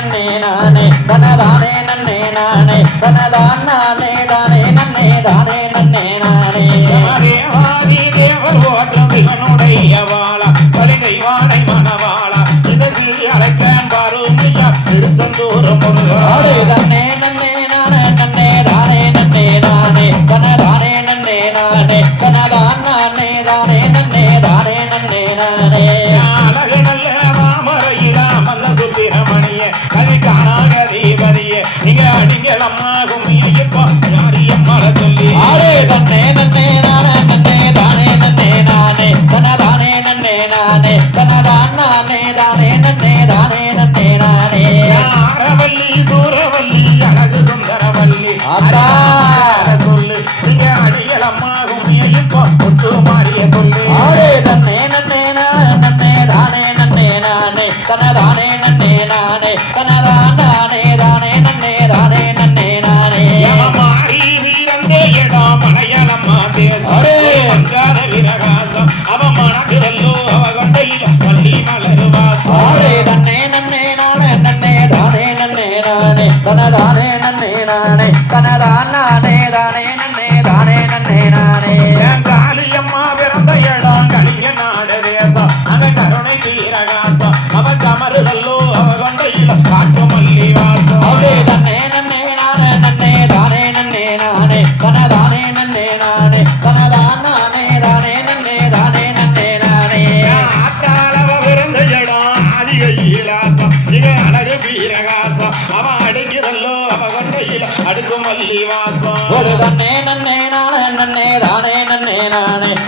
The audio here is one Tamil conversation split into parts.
நன்னே நானே தனதானே நன்னே நானே தனதான் நானே தானே நன்னே தானே நன்னே நானே. தேவாதி தேவர் ஓட்டம் இவனுடைய வாழா கலிகை வாழை மணவாளா இதற்கு அழைக்கன் பாருமையா திருச்செந்தூர் முருகா தன்னே கனதானே நன்னே தானே தனதான் நானே தானே நன்னே தானே.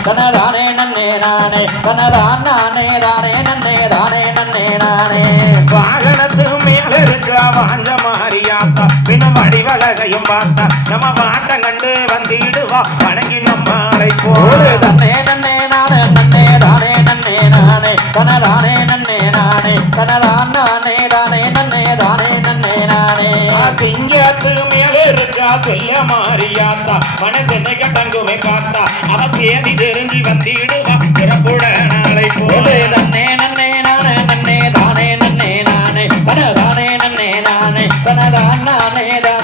தனதானே நன்னே நானே. தனதான் நானே தானே நன்னே தானே நன்னே நானே. வாகனத்து மேல இருக்க வாஞ்ச மாறியாத்தா பின்னும் வடிவழகையும் பார்த்தா. நம்ம வாட்டம் கண்டு வந்திடுவா. வணங்கி நம்ம ஒரு அழைப்போம் தன்னே நன்னே நானே நன்னே தானே நன்னே நானே தனதானே நன்னே நானே. தனதான் நானே தானே நன்னே தானே நன்னே நானே. சிங்கத்து மேல இருக்கா செல்ல மாறியாத்தா. மனசென்னை கட்டங்குமே காத்தா. அவ சேதி தெரிஞ்சு வந்திடுவா. பிறப்புட நாளை போல தன்னே நன்னே நானே நன்னே தானே நன்னே நானே. தனதானே நன்னே நானே. தனதான் நானே தானே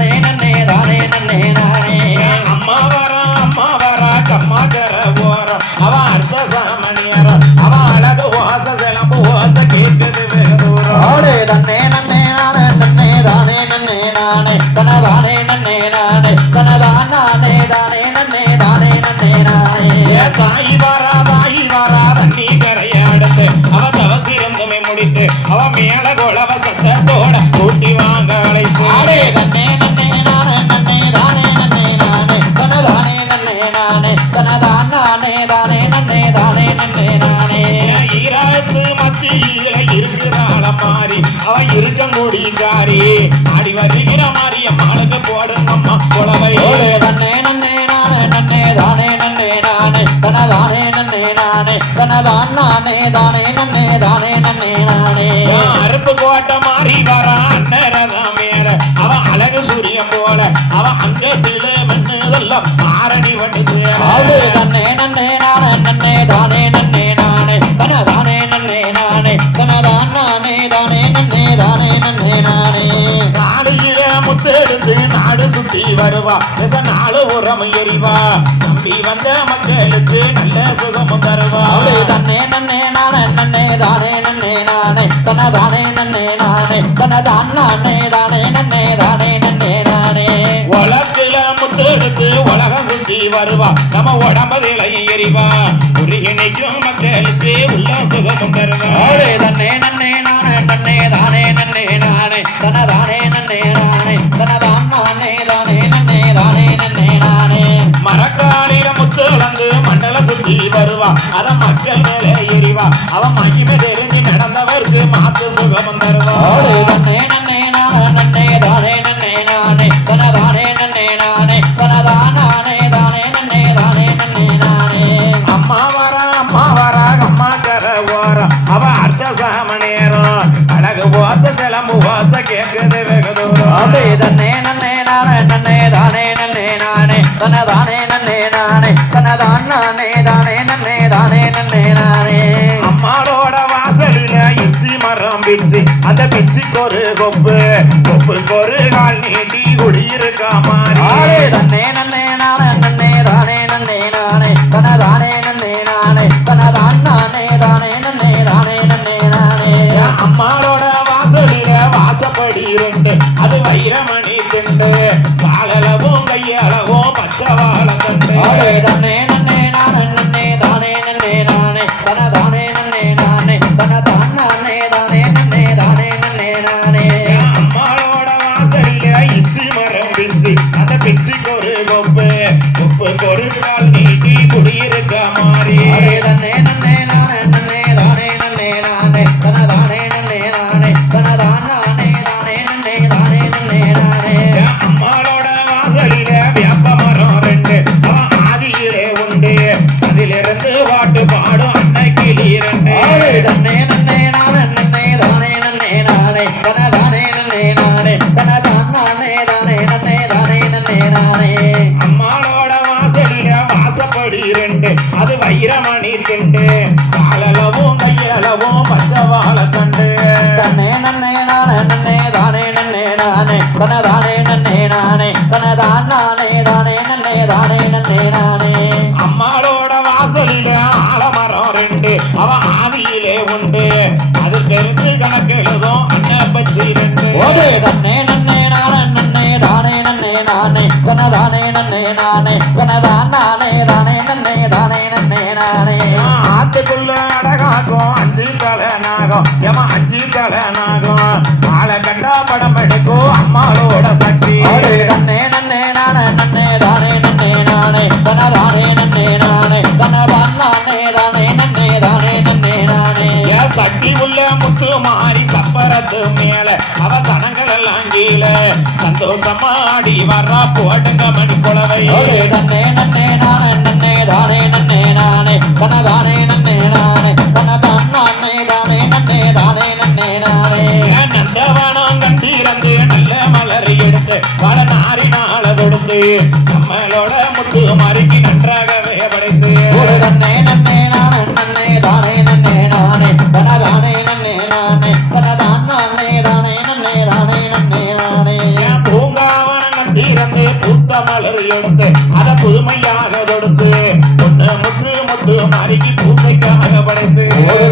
தன்னே நன்னே நானே தன்னே தானே நன்னே நானே தனதானே நன்னே நானே தனதான் நானே தானே நன்னே தானே நன்னே நானே. தாய் வாரா தாய் வாரா அவ இருக்க காரி அடி வருகிற மாறி அம்மாளுக்கு போடுங்கம்மா அம்மா தன்னே நன்னே நானே நன்னே தானே நன்னே நானே தனதானே நன்னே நானே தனதான் நானே தானே. வருவா. நாலு உரம் எறிவா. நம்பி வந்த மக்களுக்கு நல்ல சுகமும் தருவா. தன்னே நன்னே நானே நன்னே தானே நன்னே நானே தனதானே நன்னே நானே தனதான் நானே தானே நன்னே தானே நன்னே நானே. உலகில முத்தெடுத்து உலகம் சுத்தி வருவா. நம்ம உடம்பதில எறிவா. உருகி நிற்கும் மக்களுக்கு உள்ள சுகமும் தருவா. ஆடு தன்னே நன்னே நானே நன்னே தானே நன்னே நானே தனதானே நன்னே நானே நானே தானே நன்னே சுத்தி வருவா அத மக்கள் மேலே எரிவா அவன் மகிமை தெரிஞ்சு நடந்தவருக்கு மாத்து சுகமும் தருவா தனதானே நன்னே நானே. தனதான் நானே தானே நன்னே தானே நன்னே நானே. அம்மாளோட வாசலில வாசப்படி இருந்து அது வைரமணி திண்டு. காலளவும் கையளவும் பச்சை வாழ தன்னே ரெண்டு அவன் ஆதியிலே உண்டு. அது தெரிந்து கணக்கு எழுதும் அண்ணா பச்சி ரெண்டு. ஓடே தன்னே நன்னே நானே நன்னே தானே நன்னே நானே தனதானே நன்னே நானே தனதான் நானே தானே நன்னே தானே நன்னே நானே. ஆத்துக்குள்ள அழகாகும் அஞ்சு தலைநாகும் ஏமா அஞ்சு தலைநாகும் ஆளை கண்டா படம் எடுக்கும் அம்மாவோட கட்டி உள்ள முத்து மாறி சப்பரத்து மேல அவசனங்கள் எல்லாம் கீழே சந்தோஷமா ஆடி வர்றா போடுங்க மணி குழவை நன்னே நன்னே நானே நன்னே தானே நன்னே நானே தனதானே நன்னே நானே தனதான் நானே தானே நன்னே தானே நன்னே நானே. நந்தவனம் கட்டிறந்து நல்ல மலர் எடுத்து பல நாரி நாள தொடுந்து நம்மளோட முத்து மாறிக்கு நன்றாகவே படைத்து. நன்னே வந்த மலர் எடுத்து அத புதுமையாக தொடுத்து முற்று முற்று மாறிக்கு பூசைக்காக படைத்து. ஒரு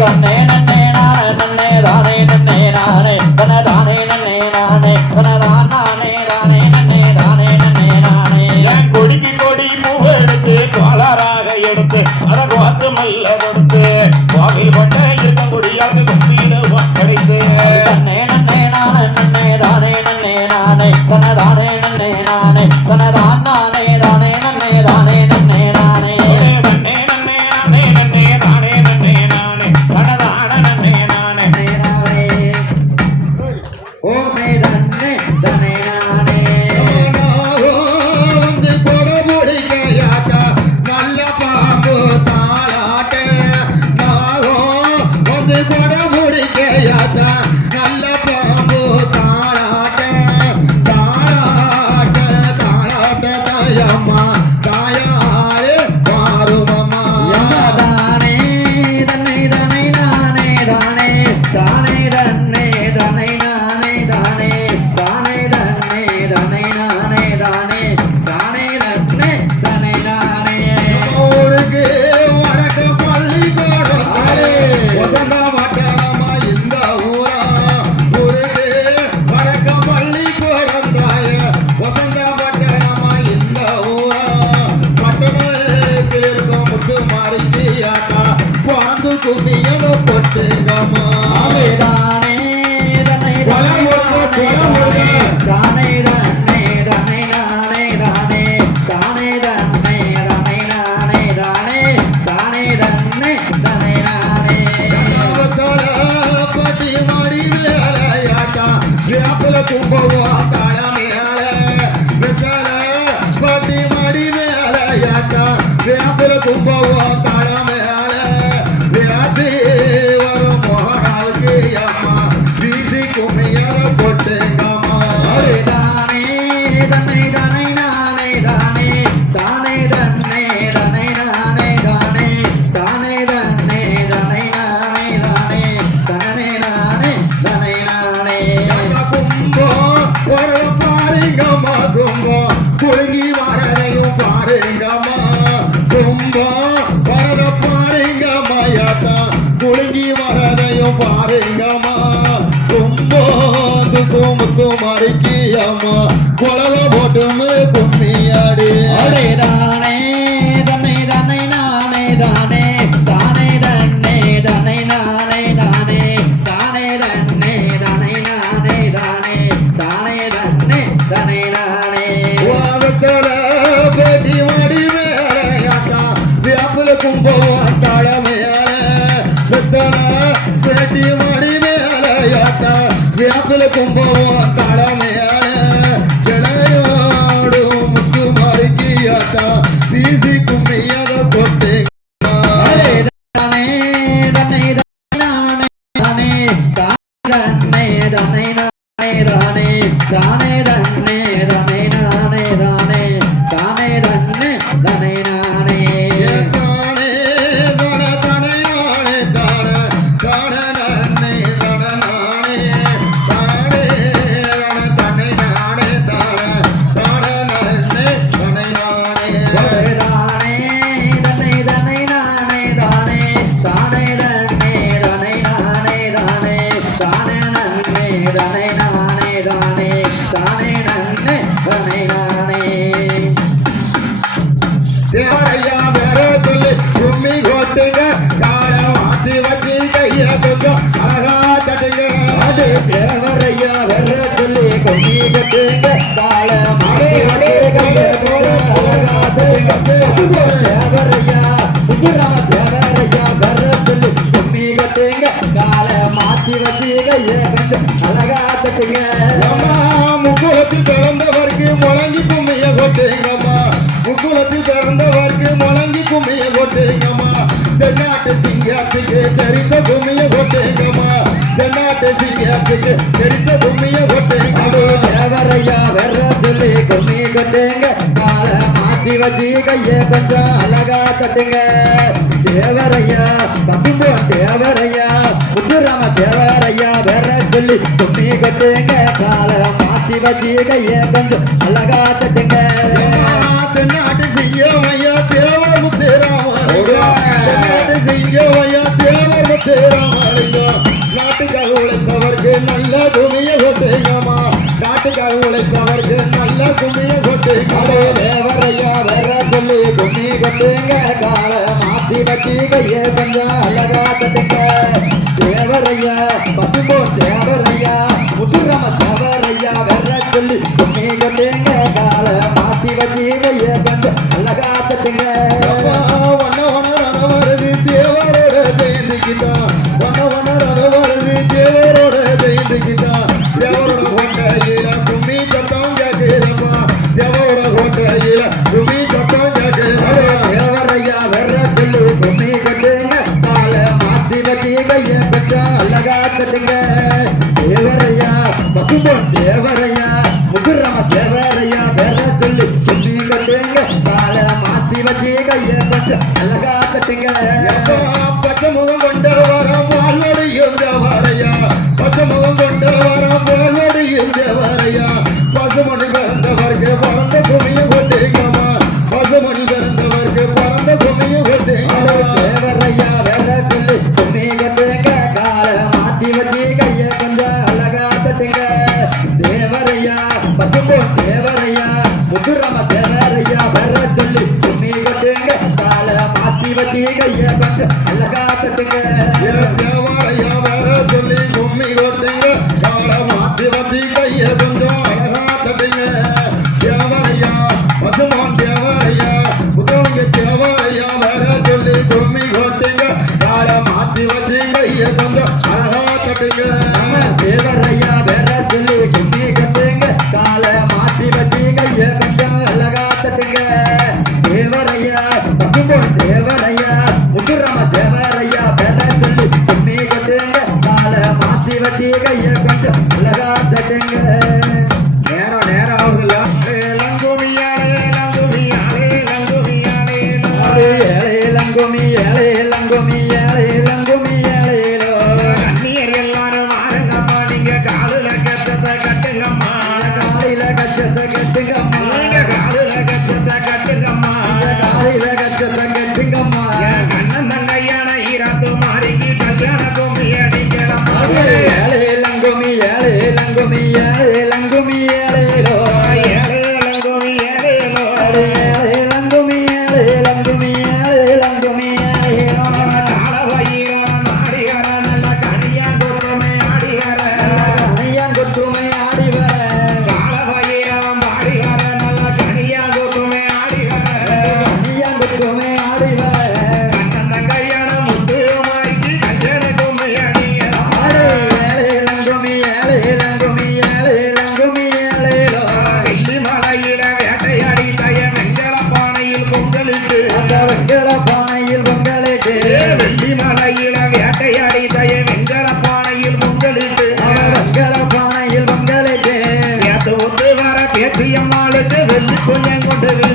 போட்டுங்கம்மா தானே தன்னை தானே அம்மா உலக போட்டு கும்மியாடி கடைசி கேட்குது தெரிந்த பூமிய ஒட்டி கடவுளையா வெற சொல்லி கும்மி கொண்டுங்க கால மாத்தி வச்சு கைய கொஞ்சம் அழகா கட்டுங்க. தேவரையா பசும்போ தேவரையா முத்துராம தேவரையா வேற சொல்லி கும்மி கொண்டுங்க கால மாத்தி வச்சு கைய கொஞ்சம் அழகா கட்டுங்க. நல்ல குமிய கொட்டுங்கம்மா நாட்டுக்காக உழைப்பவருக்கு நல்ல குமிய கொட்டுங்களே தேவரையா வேற சொல்லி குமி கொட்டுங்க காலை மாத்தி பத்தி கையே கொஞ்சம் அழகா கட்டுங்க தேவரையா பசும்போ தேவரையா முத்துரம தேவரையா வேற சொல்லி குமி கொட்டுங்க காலை மாத்தி பத்தி கையே கொஞ்சம் அழகா கட்டுங்க கும்பல் அழகா தட்டுங்க தேவாலயம் வர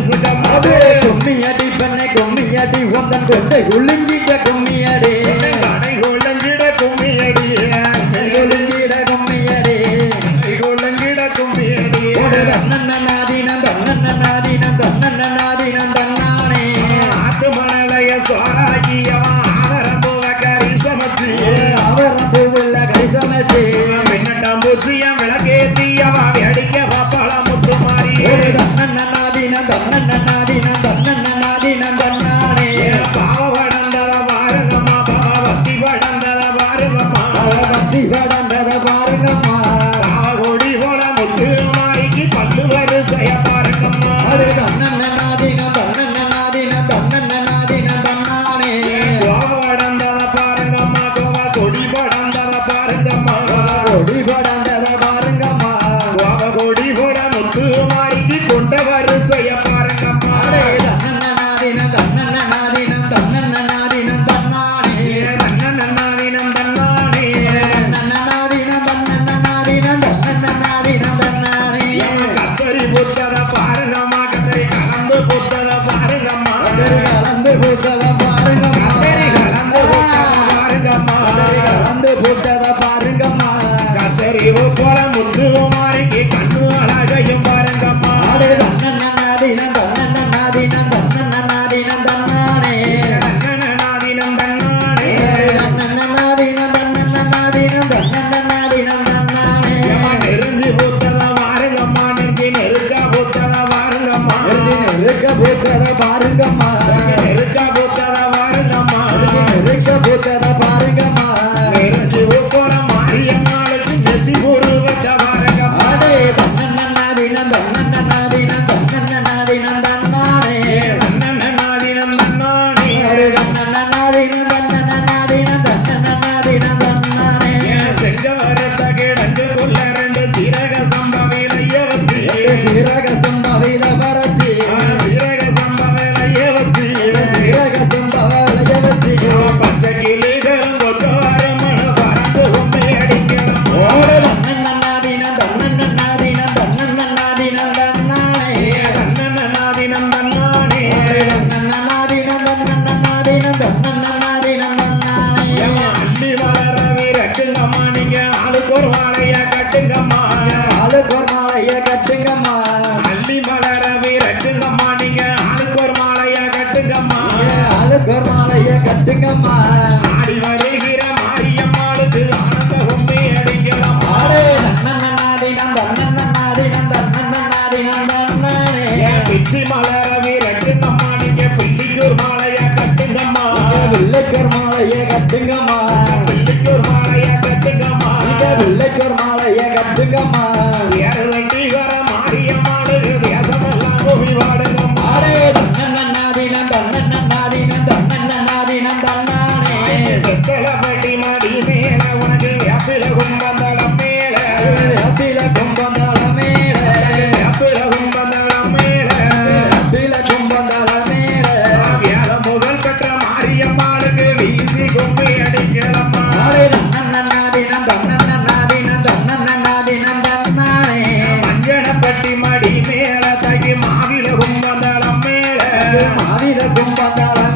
சுடமாதே கும்மியடி பண்ண கும்மியடி உந்தன் கொண்டை உளுங்கிட்ட கும்மியடே பரத பார கலந்து அழகோர் மாலைய கட்டுங்கம்மா. அழகோர் மாலைய கட்டுங்கம்மா. அள்ளி மலர வீரட்டுங்கம்மா. நீங்க அழகோர் மாலைய கட்டுங்கம்மா. அழகோர் மாலைய கட்டுங்கம்மா. ஆடி வருகிற மாரியம்மாளுக்கு ஆனந்த உண்மை அடிக்கலாம் ஆடே நன்னாடி நந்த நன்னாடி நந்த நன்னாடி நந்தானே பிச்சி மலர வீரட்டுங்கம்மா. நீங்க பிள்ளைக்கூர் மாலைய கட்டுங்கம்மா. பிள்ளைக்கூர் மாலைய கட்டுங்கம்மா. Bye.